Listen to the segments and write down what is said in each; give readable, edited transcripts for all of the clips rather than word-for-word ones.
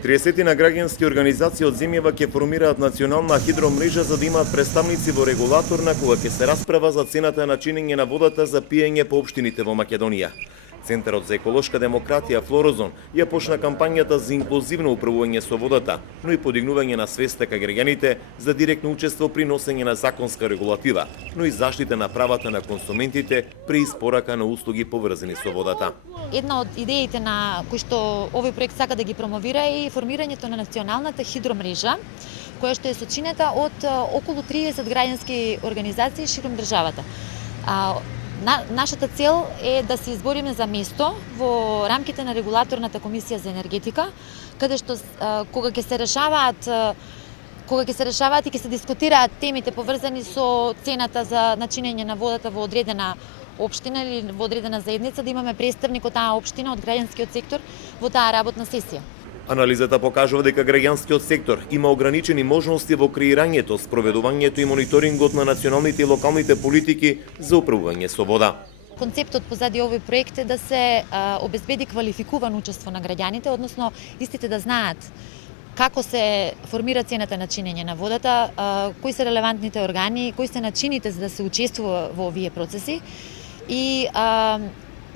30 на граѓански организации од земјава ќе формираат национална хидромрежа за да имаат представници во регулаторна кога ќе се расправа за цената на чинење на водата за пиење по општините во Македонија. Центарот за еколошка демократија Флорозон ја почна кампањата за инклузивно управување со водата, но и подигнување на свеста кај граѓаните за директно учество при носење на законска регулатива, но и заштита на правата на консументите при испорака на услуги поврзани со водата. Една од идеите на кои што овој проект сака да ги промовира е формирањето на националната хидромрежа, која што е сочинета од околу 30 граѓански организации широм државата. Нашата цел е да се избориме за место во рамките на регулаторната комисија за енергетика, каде што кога ќе се решаваат и ќе се дискутираат темите поврзани со цената за начинење на водата во одредена општина или во одредена заедница, да имаме представник од таа општина, од граѓанскиот сектор во таа работна сесија. Анализата покажува дека граѓанскиот сектор има ограничени можности во креирањето, спроведувањето и мониторингот на националните и локалните политики за управување со вода. Концептот позади овој проект е да се обезбеди квалификувано учество на граѓаните, односно истите да знаат како се формира цената на чинење на водата, кои се релевантните органи, кои се начините за да се учествува во овие процеси и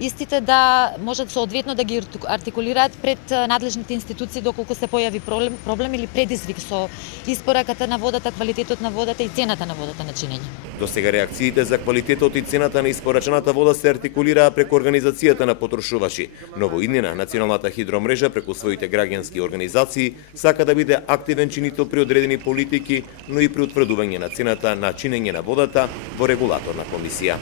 истите да можат соодветно да ги артикулираат пред надлежните институции доколку се појави проблем или предизвик со испораката на водата, квалитетот на водата и цената на водата на чинење. До сега реакциите за квалитетот и цената на испорачената вода се артикулираа преку организацијата на потрошувачи, но во иднина националната хидромрежа преку своите граѓански организации сака да биде активен чинител при одредени политики, но и при утврдување на цената на чинење на водата во регулаторна комисија.